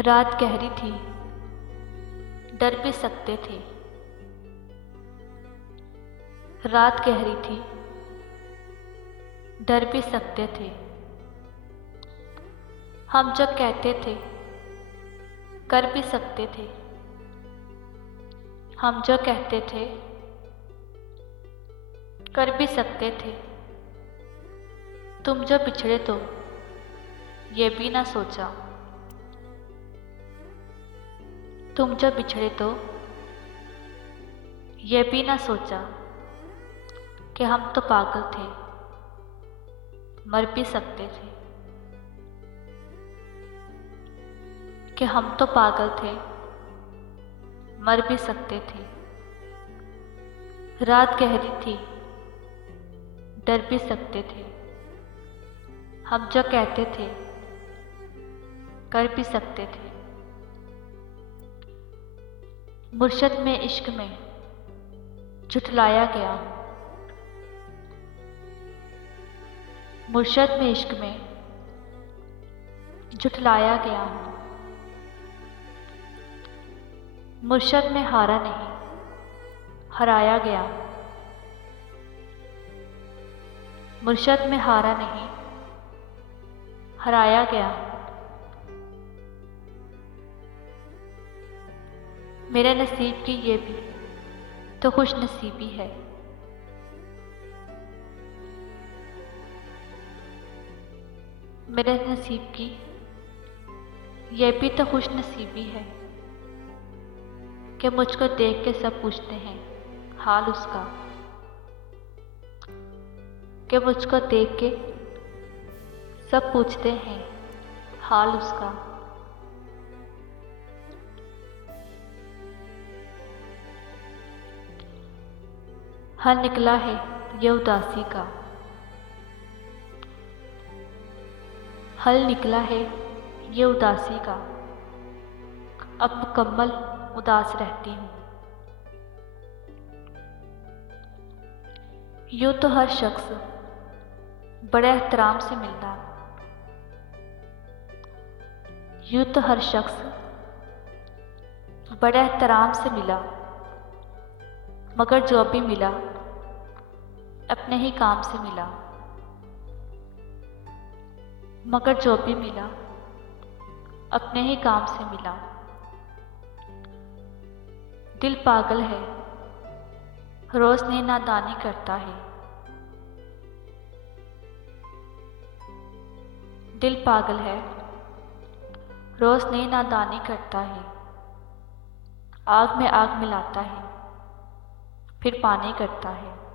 रात गहरी थी, डर भी सकते थे। रात गहरी थी, डर भी सकते थे। हम जो कहते थे कर भी सकते थे। हम जो कहते थे कर भी सकते थे। तुम जो बिछड़े तो ये भी ना सोचा। तुम जो बिछड़े तो ये भी ना सोचा कि हम तो पागल थे, मर भी सकते थे। कि हम तो पागल थे, मर भी सकते थे। रात गहरी थी, डर भी सकते थे। हम जो कहते थे कर भी सकते थे। मुर्शद में इश्क में झुठलाया गया हूँ। मुर्शद में इश्क में झुठलाया गया हूँ। मुर्शद में हारा नहीं, हराया गया हूँ। मुर्शद में हारा नहीं, हराया गया हूँ। मेरे नसीब की ये भी तो खुश नसीबी है। मेरे नसीब की ये भी तो खुश नसीबी है कि मुझको देख के सब पूछते हैं हाल उसका। कि मुझको देख के सब पूछते हैं हाल उसका। हल निकला है ये उदासी का। हल निकला है ये उदासी का। अब मुकम्मल उदास रहती हूँ। यूँ तो हर शख्स बड़े एहतराम से मिलता। यूँ तो हर शख्स बड़े एहतराम से मिला, मगर जो भी मिला अपने ही काम से मिला। मगर जो भी मिला अपने ही काम से मिला। दिल पागल है, रोज़ ने नादानी करता है। दिल पागल है, रोज़ ने नादानी करता है। आग में आग मिलाता है, फिर पानी करता है।